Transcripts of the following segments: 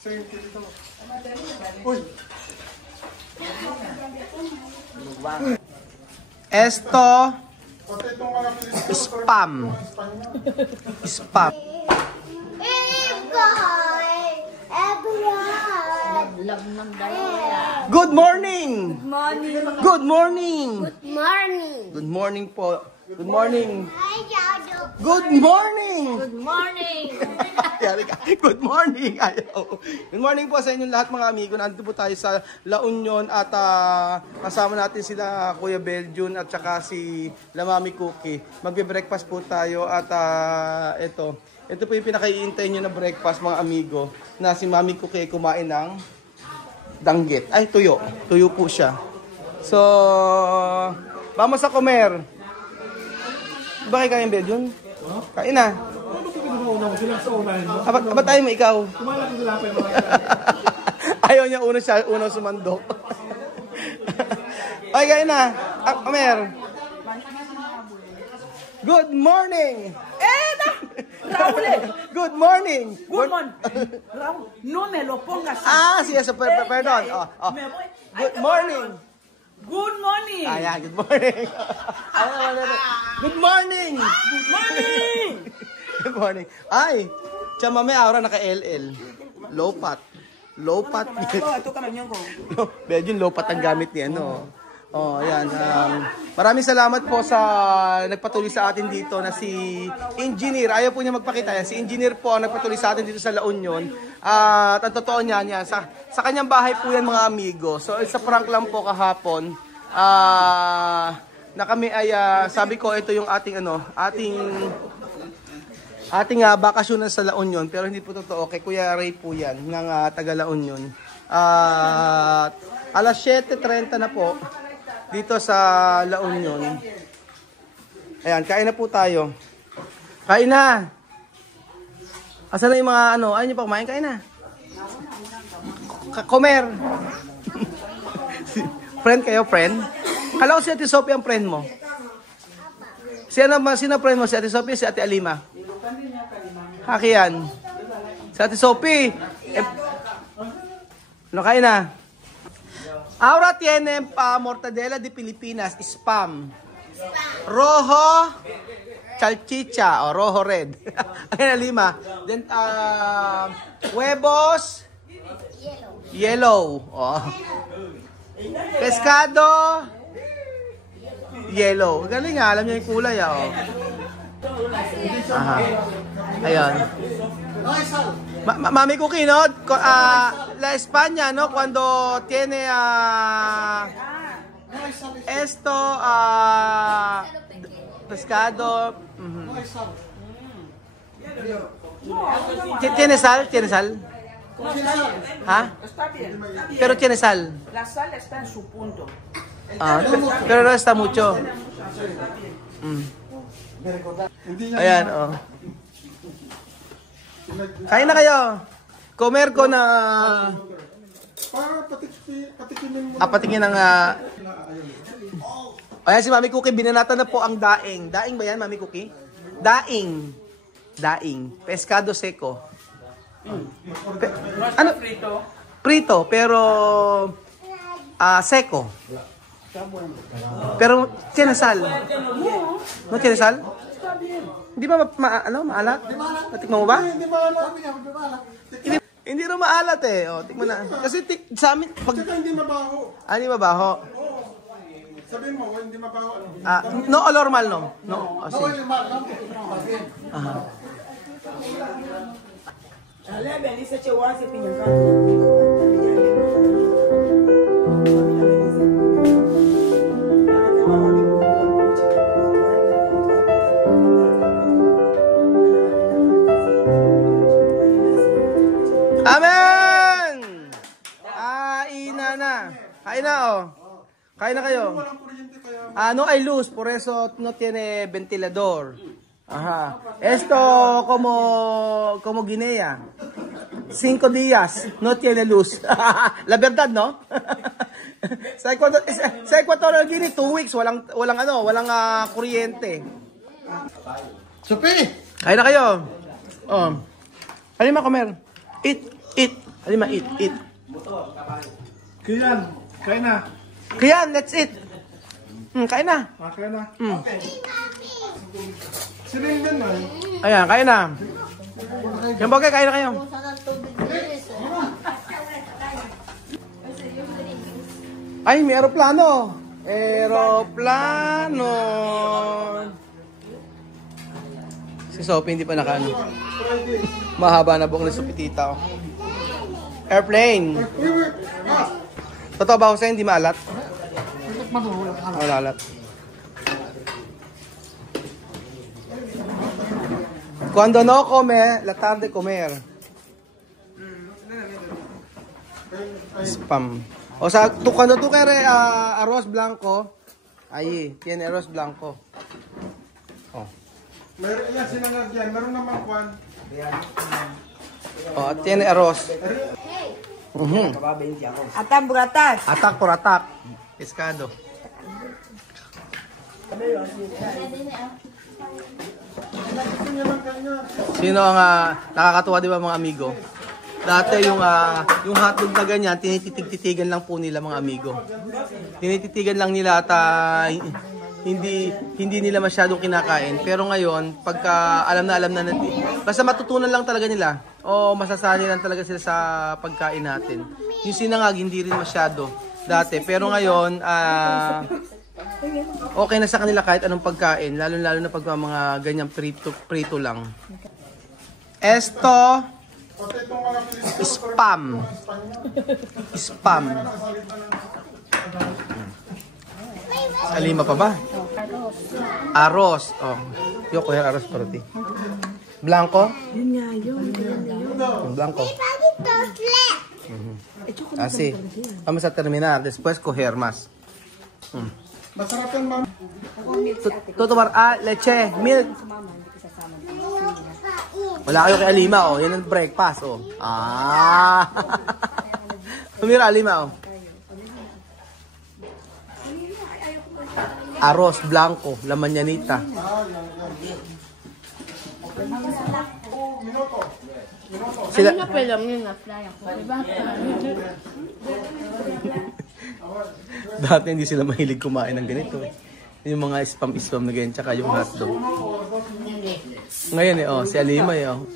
Uy. Esto spam. Spam. Good morning. Good morning. Good morning. Good morning po. Good morning. Good morning. Good morning. Good morning. Good morning po sa inyong lahat mga amigo. Nandito po tayo sa La Union at kasama natin sila Kuya Beljun at saka si La Mami Cookie. Magbe-breakfast po tayo at ito po yung pinakaiintay nyo na breakfast mga amigo na si Mami Cookie ay kumain ng danggit. Ay, tuyo. Tuyo po siya. So, vamos a comer. Ba kayo kain, Beljun? Kain na. Ba't tayo mo ikaw? Ayaw niya una sumandok. Okay, kain na. Comer. Good morning. Raúl, Good morning. good morning. Raúl, no me lo pongas así. Sí, eso, perdón. Me voy. Good morning. Good morning. Yeah, good morning. Good morning. Good morning. Good morning. Ay, tsama may aura naka-LL. Low pat. Low pat. Ito ka man ko. Medyo low pat ang gamit niya, no? Oh, ayan. Maraming salamat po sa nagpatuloy sa atin dito na si Engineer. Ayaw po niya magpakita yan. Si Engineer po ang nagpatuloy sa atin dito sa La Union. At ang totoo niya, sa kanyang bahay po yan mga amigo. So, it's a prank lang po kahapon. Na kami ay, sabi ko, ito yung ating bakasyonan sa La Union. Pero hindi po totoo. Kay Kuya Ray po yan, ng taga La Union. Alas 7:30 na po. Dito sa La Union. Ayan, kain na po tayo. Kain na! Asan na yung mga ayaw nyo pa kumain? Kain na. Comer! Friend kayo, friend? Kala ko si Ate Sophie ang friend mo. Sino friend mo? Si Ate Sophie, si Ate Alima? Haki yan. Si Ate Sophie! Kain na. Ahora tiene mortadela de Pilipinas, spam. Rojo, chalchicha, o rojo red. Ayan, 5. Then, huevos, yellow. Oh. Pescado, yellow. Galing nga, alam niyo yung kulay. Oh. Aha. Ayan. Mami Cookie, no? La España, no? Cuando tiene esto, pescado. ¿Tiene sal? ¿Tiene sal? ¿Ah? Está bien. Pero tiene sal. La sal está en su punto. Pero no está mucho. Ayan, oh. Kain na kayo. Comer ko na. Patikin ng ayan si Mami Cookie, binanatan na po ang daing. Daing ba yan, Mami Cookie? Daing. Daing. Pescado seco. Ano? Frito. Prito, pero seco. Pero tiene sal. No tiene sal? Hindi ba maalat? Natikman mo ba? Hindi rin maalat eh. O, tikman na. Kasi sa amin, hindi mabaho. Hindi mabaho? Sabihin mo, hindi mabaho. No, o normal, no? No, o sige. Amen! Kain na, oh. Kain na kayo. No hay luz, por eso no tiene ventilador. Ajá. Esto como Guinea. 5 días, no tiene luz. La verdad, no? sa Equatorial Guinea, 2 weeks, walang kuryente. Sophie! Kain na kayo. Oh. Ano yung makomer? Eat. Alima, eat, eat. Kian, kain na. Kian, let's eat. Kain na. Kain na. Sino yung din na? Ayan, kain na. Yan bagay, kain na kayo. Ay, may aeroplano. Aeroplano. Si Sophie hindi pa nakaano. Mahaba na buong ni Tita. Oh. Airplane. Totoo ba, Jose? Hindi maalat? Wala alat. Cuando no come, la tarde comer. Spam. O sea, cuando tú quieres arroz blanco, ahí, tiene arroz blanco. Oh. Meron yan, sinangag yan. Meron naman kwan. Oh, tiene arroz. Atang buratas. Atak por atak. Pescado. Sino ang nakakatuwa, di ba mga amigo? Dati yung hotdog na ganyan, tinititig-titigan lang po nila mga amigo. Tinititigan lang nila at hindi nila masyadong kinakain. Pero ngayon, pagka alam na natin, basta matutunan lang talaga nila o masasali lang talaga sila sa pagkain natin. Yung sinangag, hindi rin masyado dati. Pero ngayon, okay na sa kanila kahit anong pagkain, lalo-lalo na pag mga ganyang prito lang. Esto, spam. Spam. Alima pa ba? Arroz. Oh. Yo coger arroz para ti. Blanco? Yung blanco. Así. Vamos a terminar. Después coger más. Masarap yan, ma'am. To tomar leche, milk. Wala kayo kay Alima, oh. Yan ang breakfast, oh. Tumira, Alima, oh. Arroz blanco, la mañanita. Sila... Ano pa lang yun na fly ako, diba? Dati hindi sila mahilig kumain ng ganito, eh. Yung mga spam-spam na ganyan, tsaka yung hotdog. Ngayon eh, oh, si Alima eh, oh.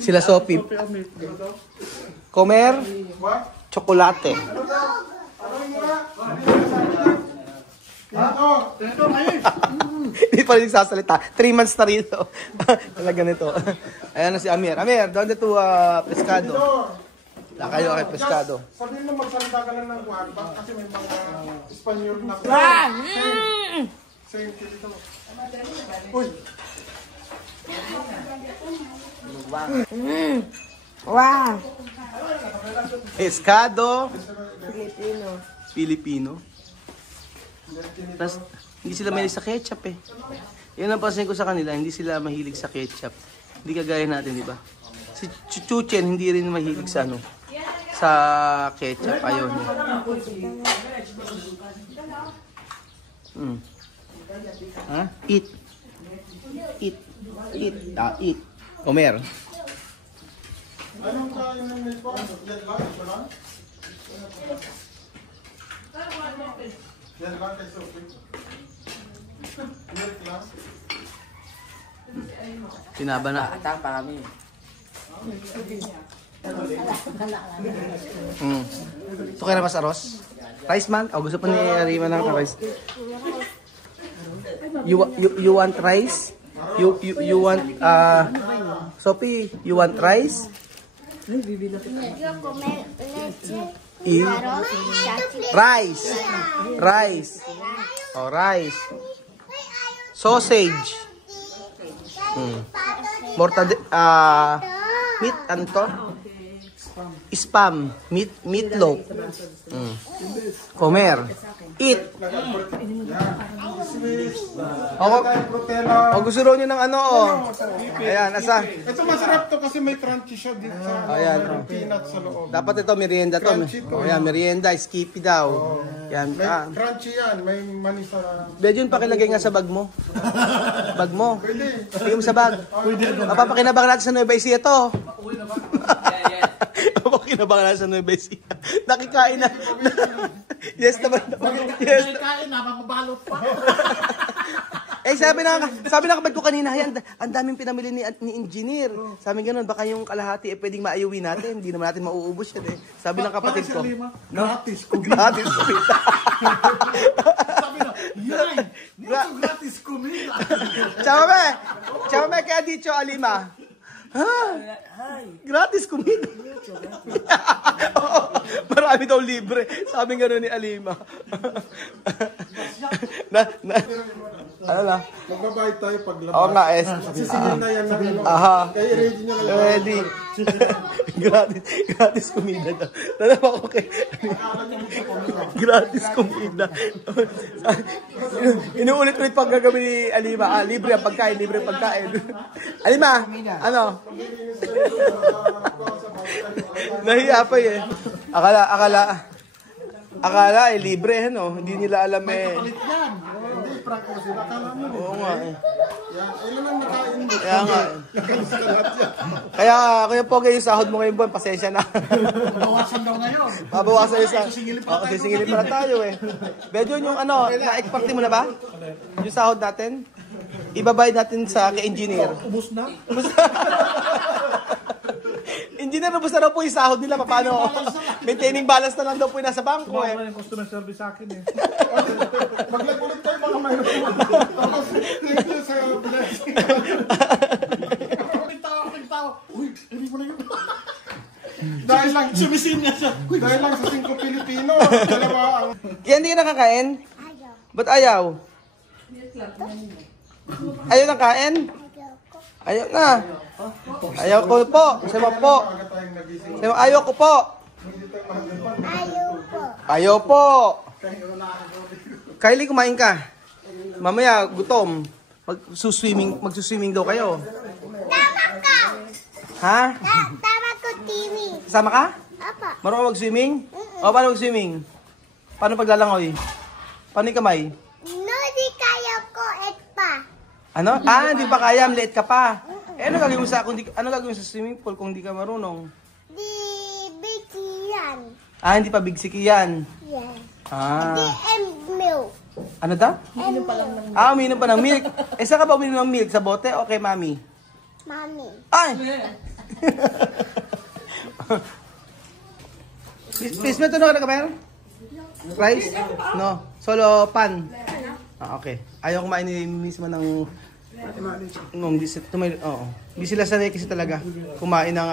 Sila Sophie. Comer chocolate. Hindi pa rin nagsasalita. 3 months na rito. Talaga nito. Ayan na si Amir. Amir, doon dito pescado. Kayo kay pescado. Sabihin mo magsalita ka lang ng kwan. Kasi may mga Espanyol na same dito. Uy! Wow. Pescado. Filipino. Tapos, hindi sila mahilig sa ketchup eh. Yan ang pansin ko sa kanila, hindi sila mahilig sa ketchup. Hindi kagaya natin, di ba? Si Chuchen, hindi rin mahilig sa ano, sa ketchup. Ayun. Ha? Eat. Eat. Eat. Eat. Comer. Anong kain ng may pa? Yan lang? Ito lang? Yan lang kay Sophie. Milk lang? Tinaba na. Atang parami. Ito kaya mas arroz? Rice man? O gusto pa ni Arima ng rice? You want rice? You want Sophie, you want rice? Yo comer leche, Y arroz, rice. Rice. Oh, rice. Sausage. Mortadella meat ano to? Spam. Meatloaf. Comer. Eat. O gusto raw nyo ng ano, oh. Ayan, asa. Ito masarap to kasi may crunchy siya dito sa Ayan, may peanut sa loob. Dapat ito, merienda to. Crunchy to. Ayan, merienda, skippy daw. Yan. May crunchy yan, may mani sa... Medyo yun pakilagay nga sa bag mo. Bag mo. Pwede. Tingin mo sa bag. Mapapakinabangan natin sa Nueva Ecija to. Mapapakinabangan natin sa Nueva Ecija. Nakikain na. Yes naman. Yes. Kain na, mababalot pa. Eh sabi na kapag ko kanina, yan, ang daming pinamili ni engineer. Sabi ganoon, baka yung kalahati pwedeng maayuwi natin. Hindi naman natin mauubos yan eh. Sabi ng kapatid ko. Gratis. Gratis. Sabi na, yan. Dito gratis kumita. Ciao me, kaya dicho Alima. Ha? Gratis kumita. Oo, marami daw libre. Sabi gano'n ni Alima. Ano na? Magbabayad tayo paglabas. Oo nga, Sisingil na yan ng ano. Aha. Kaya ready nyo na lang. Ready. Gratis kumida daw. Tanong ako kay... Gratis kumida. Inuulit-ulit pag gagawin ni Alima. Libre ang pagkain, libre ang pagkain. Alima, ano? Nahiya pa eh. Akala libre, ano? Hindi nila alam eh. Palit yan. Hindi, prank ko sila. Akala mo. Oo nga eh. Yan, ilan ang nakain mo? Kaya nga. Kaya, Kuya Pogi, yung sahod mo ngayon buwan, pasensya na. Bawasan daw ngayon. Mabawasan yung sahod. Sisingilin pa tayo. Sisingilin pa tayo eh. Medyo yung ano, na-exparte mo na ba? Yung sahod natin? Ibabayad natin sa kay-engineer. Ubus na. Engineer, ubos na daw po yung sahod nila. Paano? Maintaining balance na lang daw po yung nasa bangko eh. Yung customer service sa akin eh. Maglag-ulit tayo mga mayroon. Tapos, thank you sa blessing. Nagtawa. Uy, hindi mo na yun. Dahil lang, Sumisin niya siya. Uy, dahil lang sa 5 Pilipino, dalawa ang... Kaya hindi ka nakakain? Ba't ayaw? Ayaw na kain? Ayaw na. Ayaw ko po. Sama po. Sama, ayaw ko po. Ayaw po. Kylie, kumain ka. Mamaya, gutom. Magsuswimming daw kayo. Ha? Tama ko, Timmy. Kasama ka? Apa. Marunong mag-swimming? O, paano mag-swimming? Paano paglalangoy? Paano yung kamay? No, di kaya ko pa. Ano? Hindi pa kaya. Liit ka pa. Ano gagawin mo ano gagawin sa swimming pool kung hindi ka marunong? Di bikiyan. Hindi pa bigsiki yan. Yes. Di Di milk. Ano daw? Uminom pa lang ng Uminom pa ng milk. Saan ka ba uminom ng milk? Sa bote o kay mami? mami. Ay! Please, may tunong ka meron? Rice? No. Solo pan? Okay. Ayaw kumain ni mismo ng... Hindi sila sanay kasi talaga kumain ng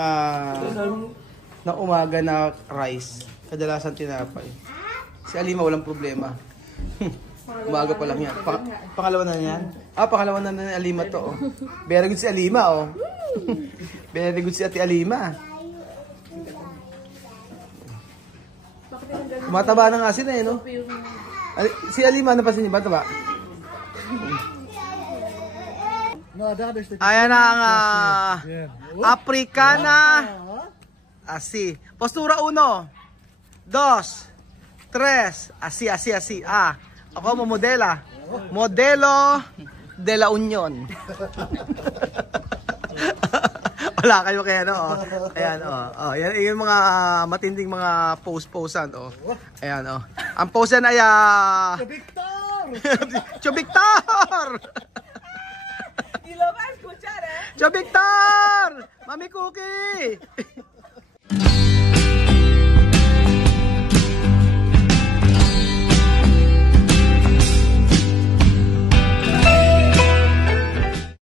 umaga na rice. Kadalasan tinapay. Si Alima walang problema. Umaga pa lang yan. Pangalawa na yan? Pangalawa na ni Alima to. Very good si Alima, oh. Very good si Ate Alima. Mataba na nga sila eh, no? Si Alima, ano pa sinyo? Mataba? Ayan na ang Africana. Asi. Postura 1, 2, 3. Asi. Ako modela. Modelo de la Union. Wala kayo kaya no. Ayan yan yung mga matinding mga post-posan Ayan Ang post yan ay Chubictor. Y lo va a escuchar, ¿eh? Chubictor! Mami Cookie!